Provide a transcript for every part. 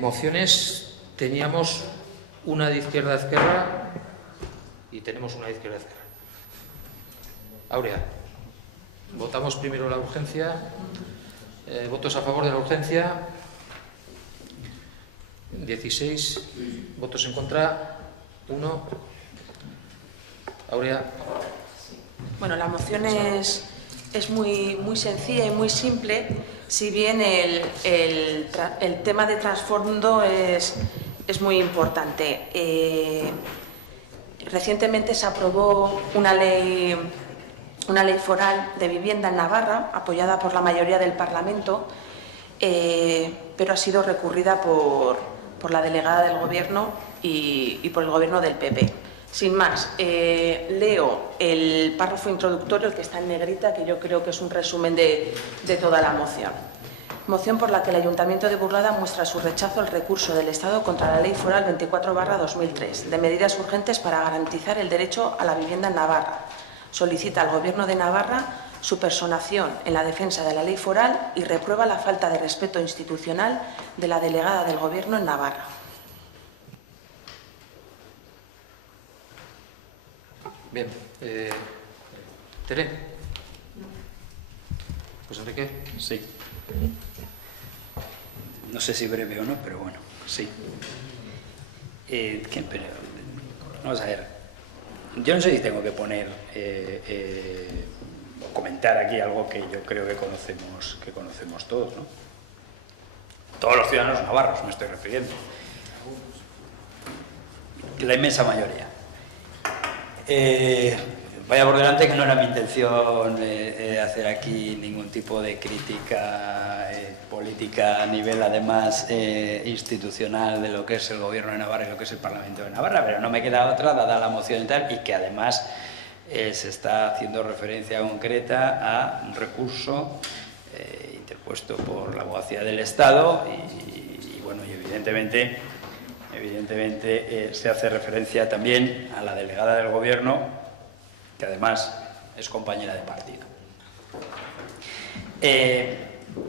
Mociones, teníamos una de izquierda a Ezquerra y tenemos una de izquierda a Ezquerra. Aurea, votamos primero la urgencia. ¿Votos a favor de la urgencia? 16. ¿Votos en contra? 1. Aurea. Bueno, la moción es muy sencilla y muy simple, si bien el tema de trasfondo es muy importante. Recientemente se aprobó una ley foral de vivienda en Navarra, apoyada por la mayoría del Parlamento, pero ha sido recurrida por la delegada del Gobierno y por el Gobierno del PP. Sin más, leo el párrafo introductorio, el que está en negrita, que yo creo que es un resumen de toda la moción. Moción por la que el Ayuntamiento de Burlada muestra su rechazo al recurso del Estado contra la Ley Foral 24/2003 de medidas urgentes para garantizar el derecho a la vivienda en Navarra. Solicita al Gobierno de Navarra su personación en la defensa de la ley foral y reprueba la falta de respeto institucional de la delegada del Gobierno en Navarra. Bien. ¿Tere? Pues Enrique. Sí. No sé si breve o no, pero bueno, sí. Vamos a ver. Yo no sé si tengo que poner o comentar aquí algo que yo creo que conocemos todos, ¿no? Todos los ciudadanos navarros me estoy refiriendo. La inmensa mayoría. Vaya por delante que no era mi intención hacer aquí ningún tipo de crítica política a nivel, además, institucional de lo que es el Gobierno de Navarra y lo que es el Parlamento de Navarra, pero no me queda otra, dada la moción y tal, y que además se está haciendo referencia concreta a un recurso interpuesto por la Abogacía del Estado y bueno, y evidentemente se hace referencia también a la delegada del Gobierno, que además es compañera de partido.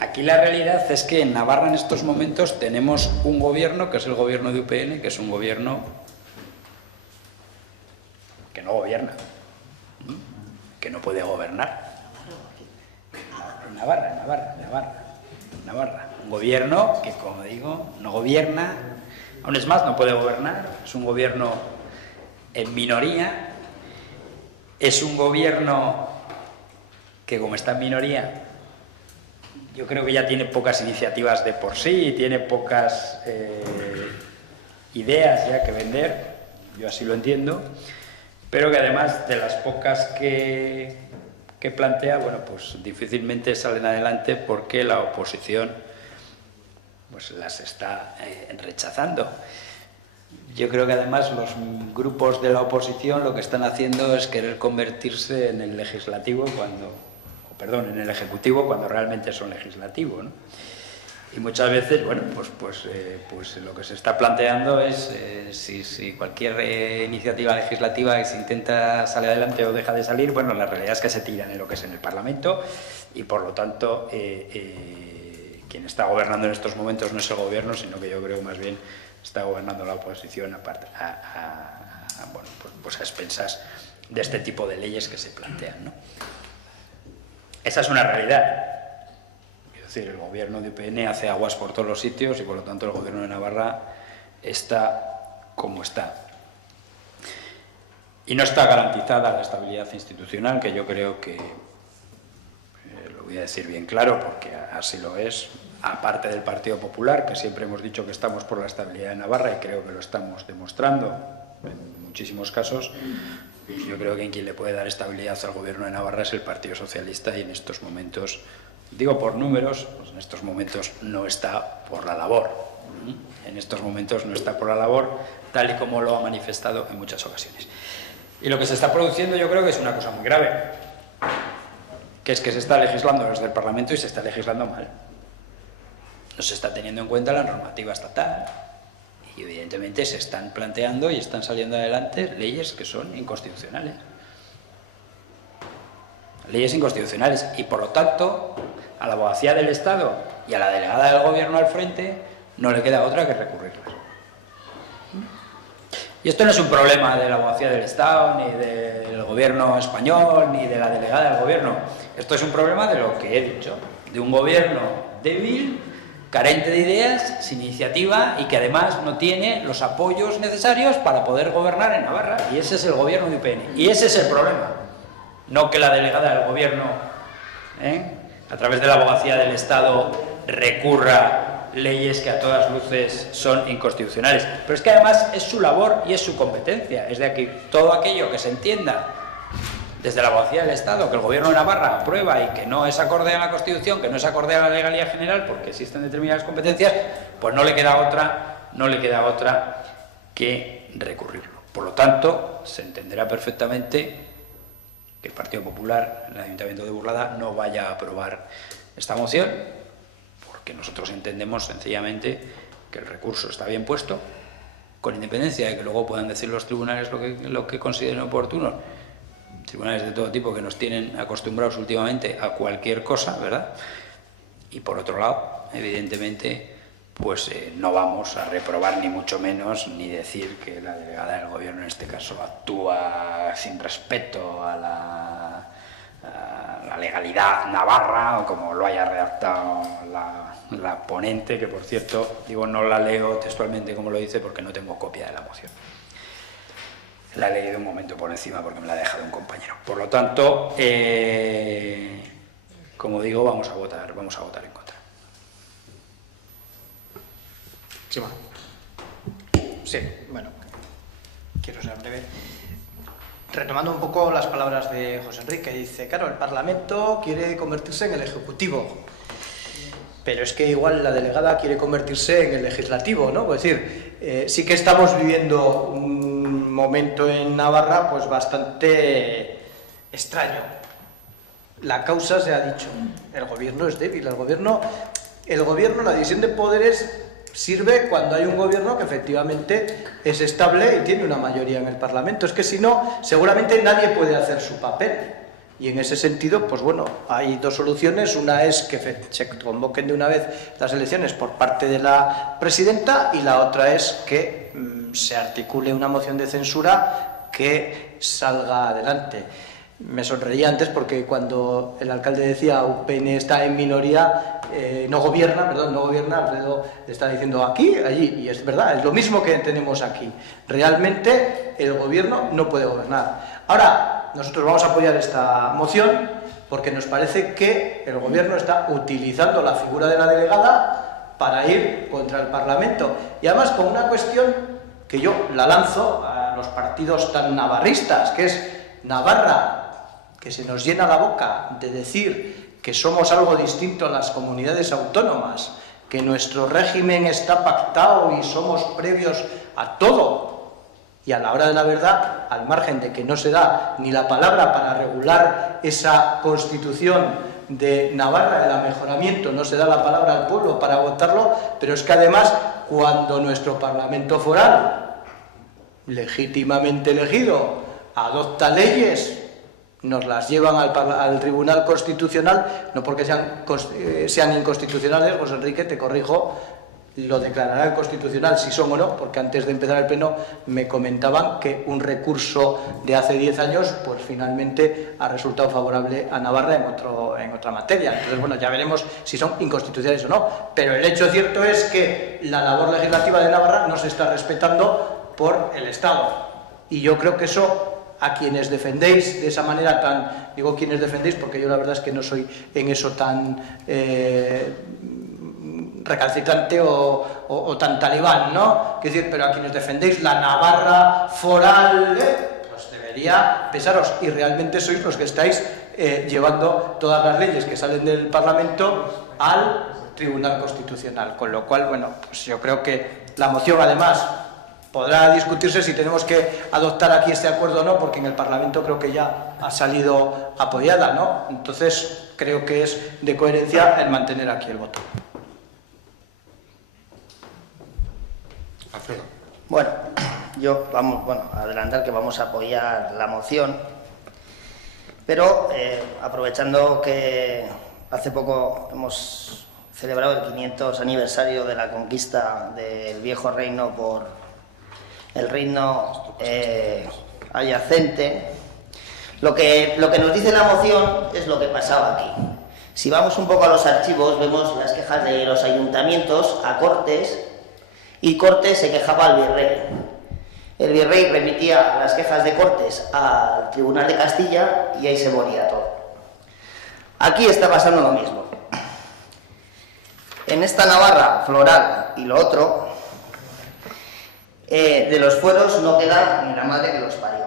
Aquí la realidad es que en Navarra en estos momentos tenemos un gobierno, que es el gobierno de UPN, que es un gobierno que no gobierna, que no puede gobernar. Navarra. Un gobierno que, como digo, no gobierna. Aún es más, no puede gobernar, es un gobierno en minoría, es un gobierno que, como está en minoría, yo creo que ya tiene pocas iniciativas de por sí, tiene pocas ideas ya que vender, yo así lo entiendo, pero que además de las pocas que plantea, bueno, pues difícilmente salen adelante porque la oposición pues las está rechazando. Yo creo que además los grupos de la oposición lo que están haciendo es querer convertirse en el legislativo en el ejecutivo cuando realmente son legislativos, ¿no? Y muchas veces, bueno, pues lo que se está planteando es si cualquier iniciativa legislativa que se intenta salir adelante o deja de salir, bueno, la realidad es que se tiran en lo que es en el Parlamento y por lo tanto quien está gobernando en estos momentos no es el gobierno, sino que yo creo que más bien está gobernando la oposición a expensas de este tipo de leyes que se plantean, ¿no? Esa es una realidad. Es decir, el gobierno de UPN hace aguas por todos los sitios y por lo tanto el gobierno de Navarra está como está. Y no está garantizada la estabilidad institucional, que yo creo que, lo voy a decir bien claro porque así lo es, aparte del Partido Popular, que siempre hemos dicho que estamos por la estabilidad de Navarra y creo que lo estamos demostrando en muchísimos casos. Yo creo que quien le puede dar estabilidad al gobierno de Navarra es el Partido Socialista y en estos momentos, digo por números, pues en estos momentos no está por la labor. En estos momentos no está por la labor, tal y como lo ha manifestado en muchas ocasiones. Y lo que se está produciendo yo creo que es una cosa muy grave, que es que se está legislando desde el Parlamento y se está legislando mal. No se está teniendo en cuenta la normativa estatal. Y evidentemente se están planteando y están saliendo adelante leyes que son inconstitucionales. Leyes inconstitucionales. Y por lo tanto, a la Abogacía del Estado y a la delegada del Gobierno al frente, no le queda otra que recurrirlas. Y esto no es un problema de la abogacía del Estado, ni del gobierno español, ni de la delegada del gobierno. Esto es un problema de lo que he dicho, de un gobierno débil, carente de ideas, sin iniciativa y que además no tiene los apoyos necesarios para poder gobernar en Navarra. Y ese es el gobierno de UPN. Y ese es el problema. No que la delegada del gobierno, a través de la abogacía del Estado, recurra leyes que a todas luces son inconstitucionales. Pero es que además es su labor y es su competencia. Es de aquí todo aquello que se entienda desde la abogacía del Estado, que el Gobierno de Navarra aprueba y que no es acorde a la Constitución, que no es acorde a la legalidad general, porque existen determinadas competencias, pues no le queda otra que recurrirlo. Por lo tanto, se entenderá perfectamente que el Partido Popular, el Ayuntamiento de Burlada, no vaya a aprobar esta moción, porque nosotros entendemos sencillamente que el recurso está bien puesto, con independencia de que luego puedan decir los tribunales lo que consideren oportuno. Tribunales de todo tipo que nos tienen acostumbrados últimamente a cualquier cosa, ¿verdad? Y por otro lado, evidentemente, pues no vamos a reprobar ni mucho menos, ni decir que la delegada del gobierno en este caso actúa sin respeto a la legalidad navarra, o como lo haya redactado la ponente, que por cierto, digo, no la leo textualmente como lo dice porque no tengo copia de la moción. La he leído un momento por encima porque me la ha dejado un compañero. Por lo tanto, como digo, vamos a votar en contra. Sí, bueno, quiero ser breve. Retomando un poco las palabras de José Enrique, dice, claro, el Parlamento quiere convertirse en el Ejecutivo, pero es que igual la delegada quiere convertirse en el Legislativo, ¿no? Es decir, sí que estamos viviendo un momento en Navarra pues bastante extraño. La causa se ha dicho, el gobierno es débil, el gobierno, la división de poderes sirve cuando hay un gobierno que efectivamente es estable y tiene una mayoría en el Parlamento. Es que si no, seguramente nadie puede hacer su papel. Y en ese sentido, pues bueno, hay dos soluciones. Una es que se convoquen de una vez las elecciones por parte de la presidenta, y la otra es que se articule una moción de censura que salga adelante. Me sonreía antes porque cuando el alcalde decía UPN está en minoría, no gobierna, Alfredo le está diciendo aquí, allí, y es verdad, es lo mismo que tenemos aquí. Realmente el gobierno no puede gobernar. Ahora, nosotros vamos a apoyar esta moción porque nos parece que el gobierno está utilizando la figura de la delegada para ir contra el Parlamento. Y además con una cuestión que yo la lanzo a los partidos tan navarristas, que es Navarra, que se nos llena la boca de decir que somos algo distinto a las comunidades autónomas, que nuestro régimen está pactado y somos previos a todo. Y a la hora de la verdad, al margen de que no se da ni la palabra para regular esa Constitución de Navarra, el amejoramiento, no se da la palabra al pueblo para votarlo, pero es que además, cuando nuestro Parlamento foral, legítimamente elegido, adopta leyes, nos las llevan al Tribunal Constitucional, no porque sean inconstitucionales, José Enrique, te corrijo, lo declarará el Constitucional si son o no, porque antes de empezar el pleno me comentaban que un recurso de hace 10 años pues finalmente ha resultado favorable a Navarra en otra materia. Entonces, bueno, ya veremos si son inconstitucionales o no, pero el hecho cierto es que la labor legislativa de Navarra no se está respetando por el Estado, y yo creo que eso, a quienes defendéis de esa manera digo quienes defendéis porque yo la verdad es que no soy en eso tan recalcitrante o tan talibán, ¿no? Quiero decir, pero a quienes defendéis la Navarra foral, pues debería pesaros, y realmente sois los que estáis llevando todas las leyes que salen del Parlamento al Tribunal Constitucional, con lo cual, bueno, pues yo creo que la moción además podrá discutirse si tenemos que adoptar aquí este acuerdo o no, porque en el Parlamento creo que ya ha salido apoyada, ¿no? Entonces creo que es de coherencia el mantener aquí el voto. Alfredo. Bueno, adelantar que vamos a apoyar la moción, pero aprovechando que hace poco hemos celebrado el 500 aniversario de la conquista del viejo reino por el reino adyacente. Lo que nos dice la moción es lo que pasaba aquí. Si vamos un poco a los archivos, vemos las quejas de los ayuntamientos a Cortes, y Cortes se quejaba al virrey. El virrey remitía las quejas de Cortes al Tribunal de Castilla y ahí se moría todo. Aquí está pasando lo mismo. En esta Navarra floral y lo otro, de los fueros no queda ni la madre que los parió.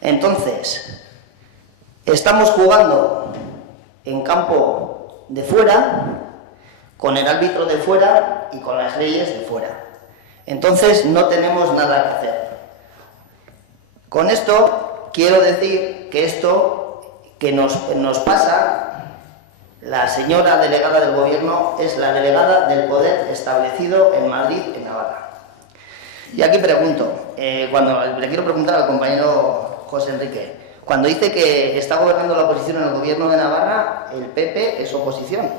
Entonces, estamos jugando en campo de fuera, con el árbitro de fuera y con las leyes de fuera. Entonces no tenemos nada que hacer. Con esto quiero decir que esto que nos pasa, la señora delegada del gobierno es la delegada del poder establecido en Madrid, en Navarra. Y aquí pregunto, le quiero preguntar al compañero José Enrique, cuando dice que está gobernando la oposición en el gobierno de Navarra, el PP es oposición.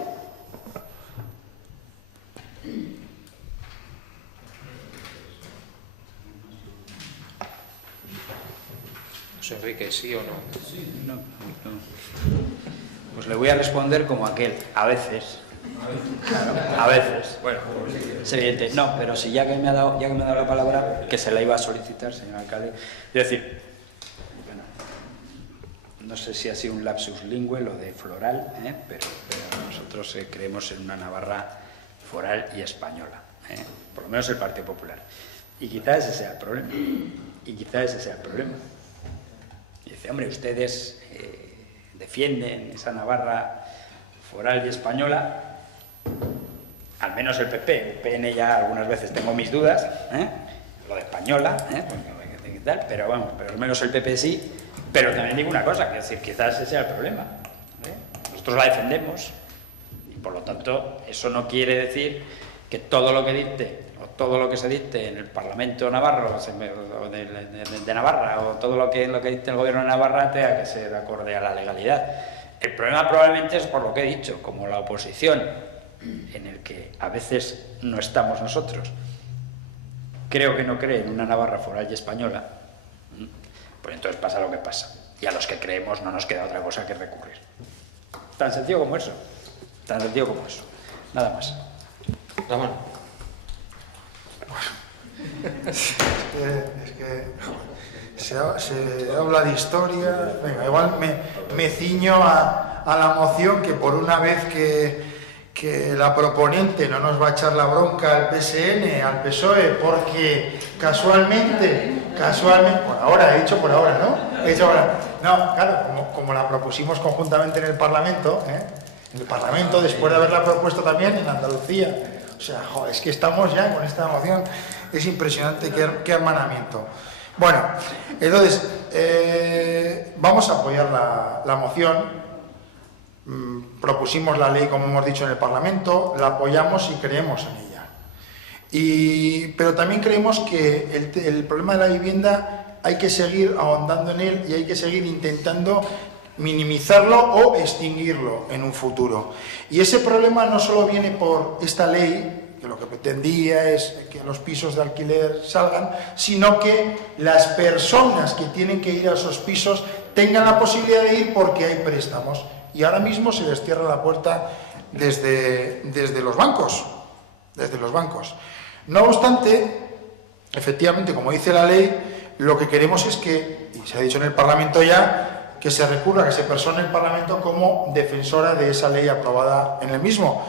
José Enrique, ¿sí o no? No. Pues le voy a responder como aquel, a veces. Claro, a veces. Bueno, es evidente. No, pero si ya que me ha dado la palabra, que se la iba a solicitar, señor alcalde. Es decir, bueno, no sé si ha sido un lapsus lingüe lo de floral, pero nosotros creemos en una Navarra foral y española, por lo menos el Partido Popular. Y quizás ese sea el problema. Y dice, hombre, ustedes defienden esa Navarra foral y española, al menos el PP. El PN ya algunas veces tengo mis dudas, lo de española, pero vamos, pero al menos el PP sí. Pero también digo una cosa, que es decir, quizás ese sea el problema. Nosotros la defendemos y por lo tanto eso no quiere decir que todo lo que dicte o todo lo que se dicte en el Parlamento navarro o de Navarra o todo lo que dicte el gobierno de Navarra tenga que ser acorde a la legalidad. El problema probablemente es por lo que he dicho, como la oposición, en el que a veces no estamos nosotros, creo que no cree en una Navarra foral y española, pues entonces pasa lo que pasa. Y a los que creemos no nos queda otra cosa que recurrir. Tan sencillo como eso. Nada más. Ramón. Es que se habla de historia. Venga, igual me ciño a la moción, que por una vez que la proponente no nos va a echar la bronca al PSN, al PSOE, porque casualmente, por ahora, ¿no? No, claro, como la propusimos conjuntamente en el Parlamento, después de haberla propuesto también en Andalucía. O sea, joder, es que estamos ya con esta moción, es impresionante qué hermanamiento. Bueno, entonces, vamos a apoyar la moción. Propusimos la ley, como hemos dicho, en el Parlamento, la apoyamos y creemos en ella. Pero también creemos que el problema de la vivienda hay que seguir ahondando en él y hay que seguir intentando minimizarlo o extinguirlo en un futuro. Y ese problema no solo viene por esta ley, que lo que pretendía es que los pisos de alquiler salgan, sino que las personas que tienen que ir a esos pisos tengan la posibilidad de ir porque hay préstamos. Y ahora mismo se les cierra la puerta desde los bancos. No obstante, efectivamente, como dice la ley, lo que queremos es que, y se ha dicho en el Parlamento ya, que se recurra, que se persone el Parlamento como defensora de esa ley aprobada en el mismo.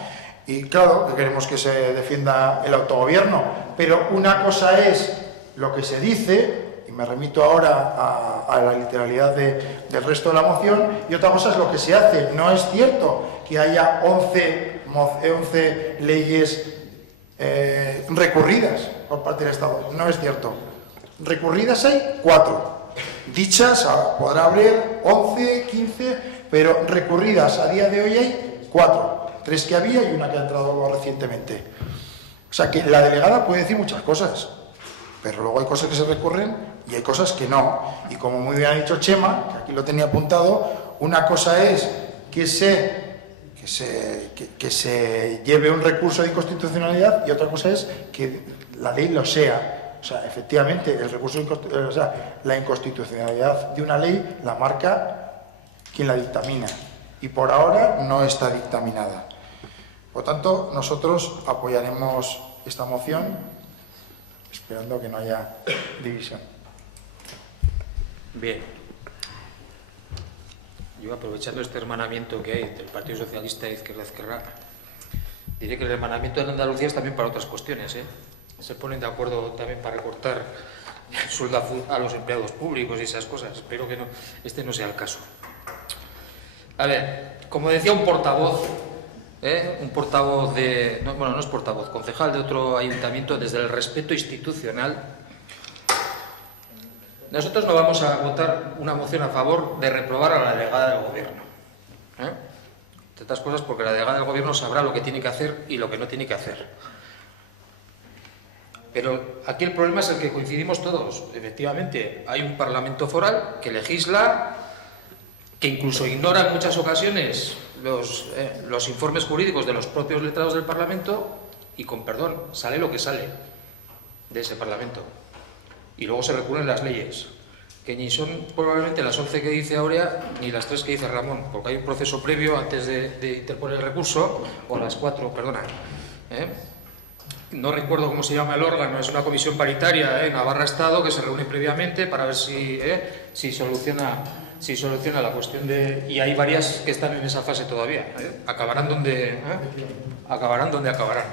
Y claro, que queremos que se defienda el autogobierno, pero una cosa es lo que se dice, y me remito ahora a la literalidad del resto de la moción, y otra cosa es lo que se hace. No es cierto que haya 11 leyes recurridas por parte del Estado. No es cierto. Recurridas hay 4. Dichas podrá haber 11, 15, pero recurridas a día de hoy hay 4. 3 que había y una que ha entrado recientemente. O sea que la delegada puede decir muchas cosas, pero luego hay cosas que se recurren y hay cosas que no. Y como muy bien ha dicho Chema, que aquí lo tenía apuntado, una cosa es que que se lleve un recurso de inconstitucionalidad y otra cosa es que la ley lo sea. O sea, efectivamente, el recurso la inconstitucionalidad de una ley la marca quien la dictamina y por ahora no está dictaminada. Por tanto, nosotros apoyaremos esta moción esperando que no haya división. Bien. Yo, aprovechando este hermanamiento que hay entre el Partido Socialista y Izquierda, diré que el hermanamiento en Andalucía es también para otras cuestiones, ¿eh? Se ponen de acuerdo también para recortar el sueldo a los empleados públicos y esas cosas. Espero que no, este no sea el caso. A ver, como decía un portavoz de... No, bueno, no es portavoz, concejal de otro ayuntamiento, desde el respeto institucional, nosotros no vamos a votar una moción a favor de reprobar a la delegada del Gobierno. Entre otras cosas porque la delegada del Gobierno sabrá lo que tiene que hacer y lo que no tiene que hacer. Pero aquí el problema es el que coincidimos todos. Efectivamente, hay un Parlamento foral que legisla, que incluso ignora en muchas ocasiones los informes jurídicos de los propios letrados del Parlamento y, con perdón, sale lo que sale de ese Parlamento. Y luego se recurren las leyes, que ni son probablemente las 11 que dice Aurea ni las 3 que dice Ramón, porque hay un proceso previo antes de interponer el recurso, o las 4, perdona. No recuerdo cómo se llama el órgano, es una comisión paritaria en Navarra-Estado que se reúne previamente para ver si soluciona la cuestión de... Y hay varias que están en esa fase todavía. Acabarán donde acabarán.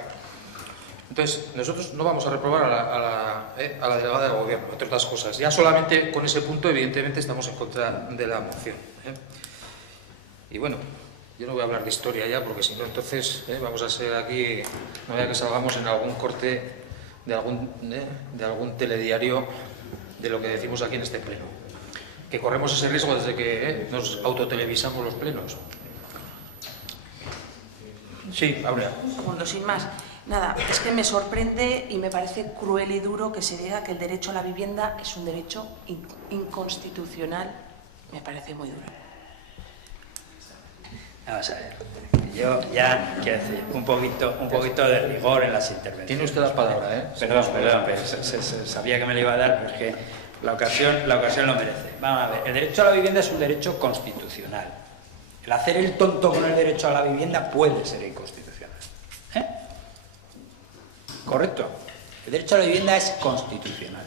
Entonces, nosotros no vamos a reprobar a la delegada del Gobierno, entre otras cosas. Ya solamente con ese punto, evidentemente, estamos en contra de la moción. Y bueno, yo no voy a hablar de historia ya, porque si no, entonces vamos a ser aquí, no vaya que salgamos en algún corte de algún telediario de lo que decimos aquí en este pleno. Que corremos ese riesgo desde que nos autotelevisamos los plenos. Sí, Aurea. Bueno, sin más. Nada, es que me sorprende y me parece cruel y duro que se diga que el derecho a la vivienda es un derecho inconstitucional. Me parece muy duro. Vamos a ver, yo ya quiero decir un poquito de rigor en las intervenciones. Tiene usted la palabra, ¿eh? Perdón, pero sabía que me la iba a dar, pero es que la ocasión lo merece. Vamos a ver, el derecho a la vivienda es un derecho constitucional. El hacer el tonto con el derecho a la vivienda puede ser inconstitucional. ¿Correcto? El derecho a la vivienda es constitucional.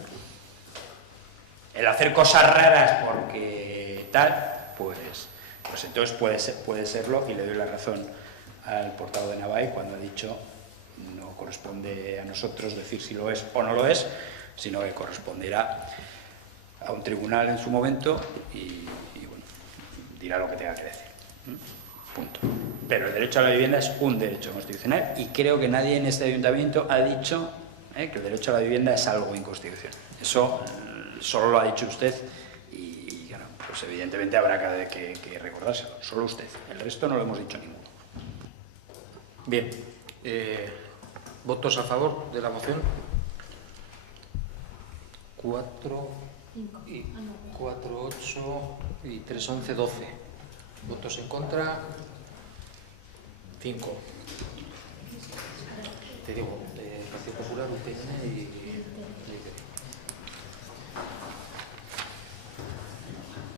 El hacer cosas raras porque tal, pues entonces puede serlo, y le doy la razón al portavoz de Navai cuando ha dicho no corresponde a nosotros decir si lo es o no lo es, sino que corresponderá a un tribunal en su momento y bueno, dirá lo que tenga que decir. Punto. Pero el derecho a la vivienda es un derecho constitucional y creo que nadie en este ayuntamiento ha dicho que el derecho a la vivienda es algo inconstitucional. Eso solo lo ha dicho usted y bueno, pues evidentemente habrá que recordárselo. Solo usted. El resto no lo hemos dicho ninguno. Bien. ¿Votos a favor de la moción? 4, 8 y 3, 11, 12. ¿Votos en contra? 5. Te digo, Partido Popular, UPN y...